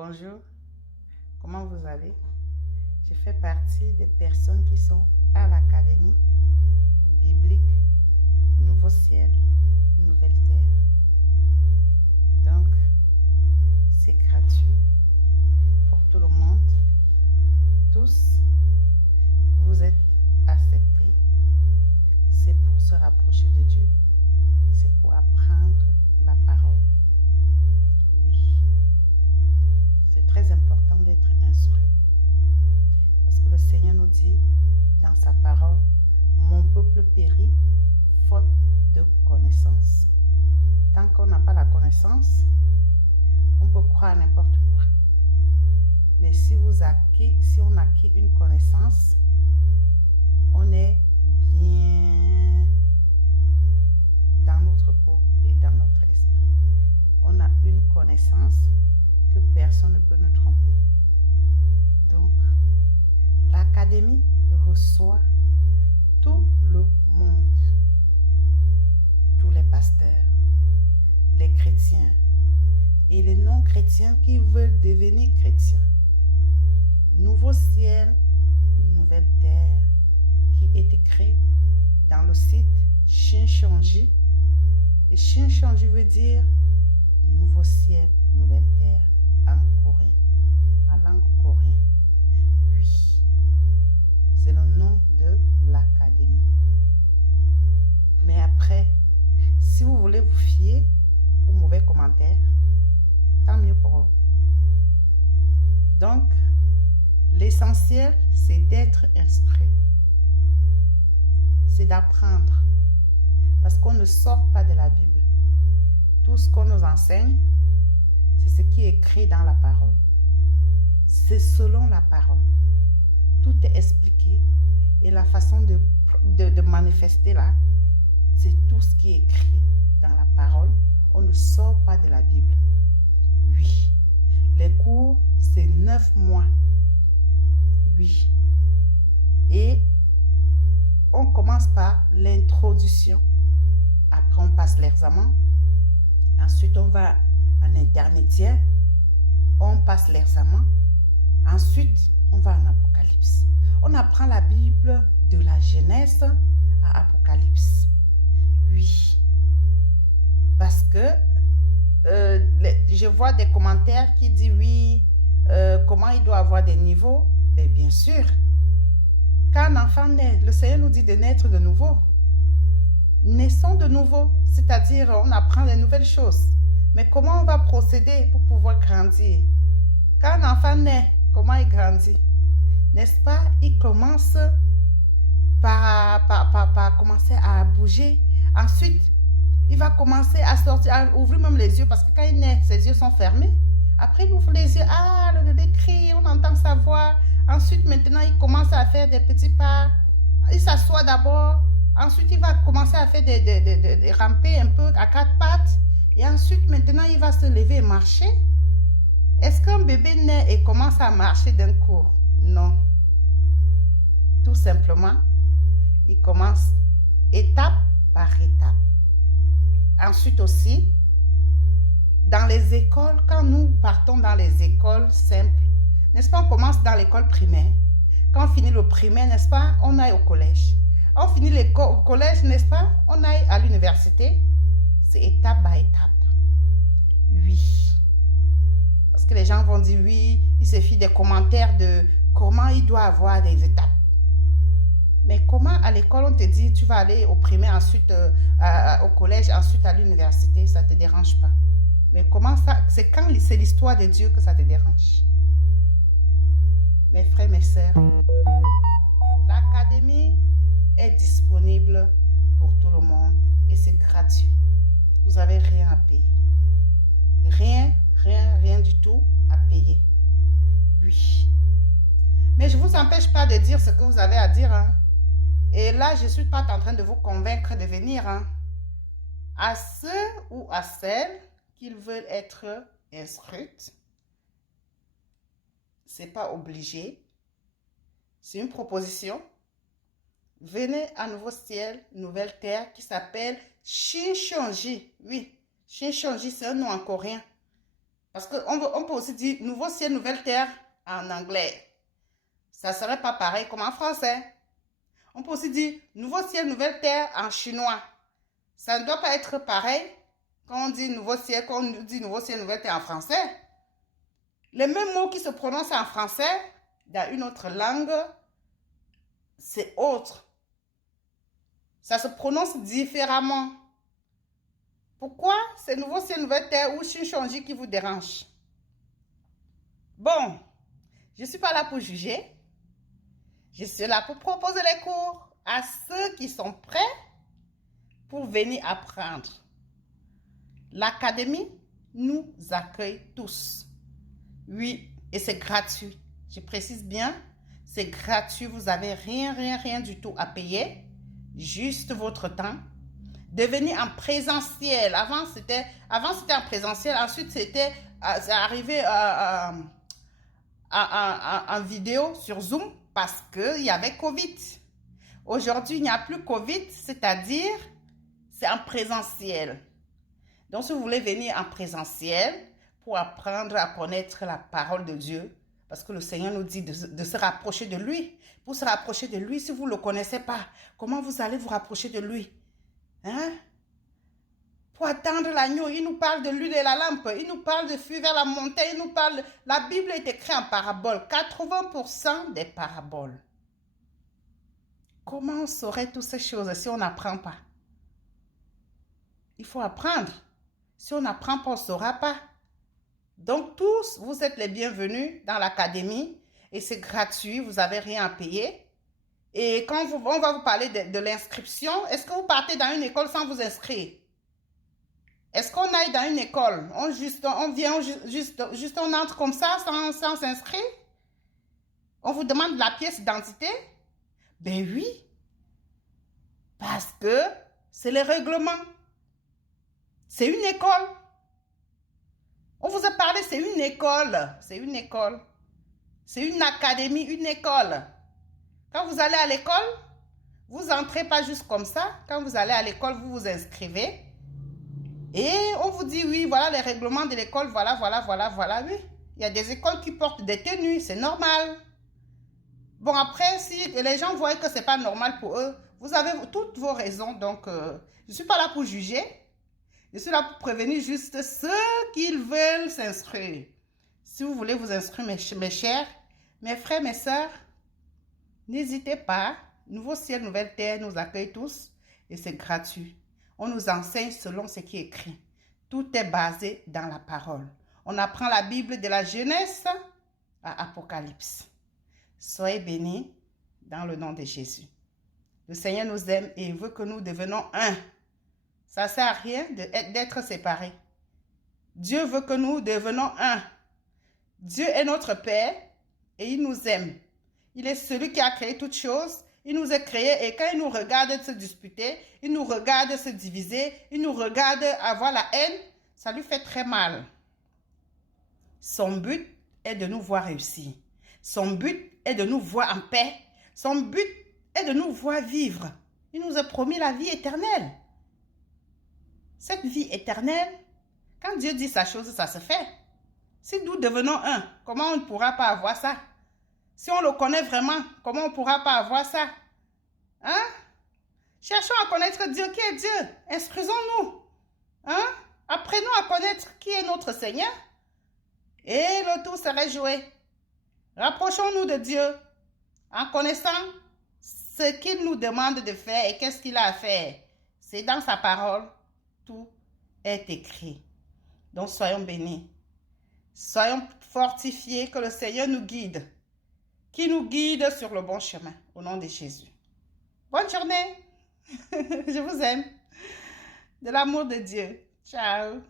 Bonjour, comment vous allez? Je fais partie des personnes qui sont à l'Académie biblique Nouveau Ciel, Nouvelle Terre. Donc, c'est gratuit pour tout le monde. Tous, vous êtes acceptés. C'est pour se rapprocher de Dieu. C'est pour apprendre la parole. Oui, c'est très important d'être instruit. Parce que le Seigneur nous dit dans sa parole, mon peuple périt faute de connaissance. Tant qu'on n'a pas la connaissance, on peut croire à n'importe quoi. Mais si on acquit une connaissance, on est bien dans notre peau et dans notre esprit. On a une connaissance que personne ne peut nous tromper. Donc, l'Académie reçoit tout le monde, tous les pasteurs, les chrétiens et les non-chrétiens qui veulent devenir chrétiens. Nouveau ciel, nouvelle terre, qui est écrit dans le site Shincheonji. Et Shincheonji veut dire nouveau ciel, nouvelle terre en coréen, en langue coréenne. Oui, c'est le nom de l'Académie. Mais après, si vous voulez vous fier aux mauvais commentaires, tant mieux pour vous. Donc, l'essentiel, c'est d'être instruit. C'est d'apprendre. Parce qu'on ne sort pas de la Bible. Tout ce qu'on nous enseigne, c'est ce qui est écrit dans la parole. C'est selon la parole. Tout est expliqué. Et la façon de manifester là, c'est tout ce qui est écrit dans la parole. On ne sort pas de la Bible. Oui. Les cours, c'est 9 mois. Oui. Et on commence par l'introduction. Après, on passe l'examen. Ensuite, on va en intermédiaire. On passe l'examen. Ensuite, on va en Apocalypse. On apprend la Bible de la Genèse à Apocalypse. Oui. Parce que je vois des commentaires qui disent oui, comment il doit avoir des niveaux. Mais bien sûr, quand un enfant naît, le Seigneur nous dit de naître de nouveau. Naissons de nouveau, c'est-à-dire on apprend de nouvelles choses. Mais comment on va procéder pour pouvoir grandir? Quand un enfant naît, comment il grandit? N'est-ce pas? Il commence par commencer à bouger. Ensuite, il va commencer à sortir, à ouvrir même les yeux parce que quand il naît, ses yeux sont fermés. Après, il ouvre les yeux. Ah, le bébé crie, on entend sa voix. Ensuite, maintenant, il commence à faire des petits pas. Il s'assoit d'abord. Ensuite, il va commencer à faire des ramper un peu à 4 pattes. Et ensuite, maintenant, il va se lever et marcher. Est-ce qu'un bébé naît et commence à marcher d'un coup? Non. Tout simplement, il commence étape par étape. Ensuite aussi, dans les écoles, quand nous partons dans les écoles simples, n'est-ce pas, on commence dans l'école primaire. Quand on finit le primaire, n'est-ce pas, on aille au collège. On finit au collège, n'est-ce pas, on aille à l'université. C'est étape par étape. Oui. Parce que les gens vont dire oui, il suffit des commentaires de comment il doit avoir des étapes. Mais comment à l'école on te dit tu vas aller au primaire, ensuite au collège, ensuite à l'université, ça ne te dérange pas. Mais comment ça, c'est quand c'est l'histoire de Dieu que ça te dérange. Mes frères, mes sœurs, l'Académie est disponible pour tout le monde et c'est gratuit. Vous n'avez rien à payer. Rien du tout à payer. Oui. Mais je ne vous empêche pas de dire ce que vous avez à dire. Hein. Et là, je ne suis pas en train de vous convaincre de venir. Hein. À ceux ou à celles qui veulent être inscrites, ce n'est pas obligé. C'est une proposition. Venez à Nouveau Ciel, Nouvelle Terre qui s'appelle Shincheonji. Oui, Shincheonji, c'est un nom en coréen. Parce qu'on peut aussi dire nouveau ciel, nouvelle terre en anglais. Ça ne serait pas pareil comme en français. On peut aussi dire nouveau ciel, nouvelle terre en chinois. Ça ne doit pas être pareil quand on dit nouveau ciel, nouvelle terre en français. Les mêmes mots qui se prononcent en français, dans une autre langue, c'est autre. Ça se prononce différemment. Pourquoi c'est nouveau ciel, nouvelle terre ou Shinshonji qui vous dérange? Bon, je ne suis pas là pour juger. Je suis là pour proposer les cours à ceux qui sont prêts pour venir apprendre. L'académie nous accueille tous. Oui, et c'est gratuit. Je précise bien, c'est gratuit. Vous n'avez rien du tout à payer. Juste votre temps. De venir en présentiel. Avant, c'était en présentiel. Ensuite, c'est arrivé en vidéo sur Zoom parce qu'il y avait Covid. Aujourd'hui, il n'y a plus Covid, c'est-à-dire c'est en présentiel. Donc, si vous voulez venir en présentiel pour apprendre à connaître la parole de Dieu, parce que le Seigneur nous dit de se rapprocher de lui. Pour se rapprocher de lui, si vous ne le connaissez pas, comment vous allez vous rapprocher de lui? Hein? Pour attendre l'agneau, il nous parle de l'huile et la lampe, il nous parle de fuir vers la montagne, il nous parle... La Bible est écrite en paraboles, 80% des paraboles. Comment on saurait toutes ces choses si on n'apprend pas? Il faut apprendre. Si on n'apprend pas, on ne saura pas. Donc tous, vous êtes les bienvenus dans l'académie et c'est gratuit, vous n'avez rien à payer. Et quand on va vous parler de l'inscription, est-ce que vous partez dans une école sans vous inscrire? Est-ce qu'on aille dans une école? On entre comme ça sans s'inscrire? On vous demande la pièce d'identité? Ben oui. Parce que c'est les règlements. C'est une école. On vous a parlé, c'est une école. C'est une école. C'est une académie, une école. Quand vous allez à l'école, vous n'entrez pas juste comme ça. Quand vous allez à l'école, vous vous inscrivez. Et on vous dit, oui, voilà les règlements de l'école, voilà, oui. Il y a des écoles qui portent des tenues, c'est normal. Bon, après, si les gens voient que ce n'est pas normal pour eux, vous avez toutes vos raisons. Donc, je ne suis pas là pour juger. Je suis là pour prévenir juste ceux qui veulent s'inscrire. Si vous voulez vous inscrire, mes chers, mes frères, mes sœurs, n'hésitez pas. Nouveau ciel, nouvelle terre nous accueille tous et c'est gratuit. On nous enseigne selon ce qui est écrit. Tout est basé dans la parole. On apprend la Bible de la Genèse à Apocalypse. Soyez bénis dans le nom de Jésus. Le Seigneur nous aime et veut que nous devenions un. Ça ne sert à rien d'être séparés. Dieu veut que nous devenions un. Dieu est notre Père et il nous aime. Il est celui qui a créé toutes choses. Il nous a créés et quand il nous regarde se disputer, il nous regarde se diviser, il nous regarde avoir la haine, ça lui fait très mal. Son but est de nous voir réussir. Son but est de nous voir en paix. Son but est de nous voir vivre. Il nous a promis la vie éternelle. Cette vie éternelle, quand Dieu dit sa chose, ça se fait. Si nous devenons un, comment on ne pourra pas avoir ça? Si on le connaît vraiment, comment on ne pourra pas avoir ça? Hein? Cherchons à connaître Dieu. Qui est Dieu? Instruisons-nous. Hein? Apprenons à connaître qui est notre Seigneur. Et le tout serait joué. Rapprochons-nous de Dieu en connaissant ce qu'il nous demande de faire et qu'est-ce qu'il a à faire. C'est dans sa parole. Tout est écrit. Donc soyons bénis. Soyons fortifiés, que le Seigneur nous guide. Qui nous guide sur le bon chemin. Au nom de Jésus. Bonne journée. Je vous aime. De l'amour de Dieu. Ciao.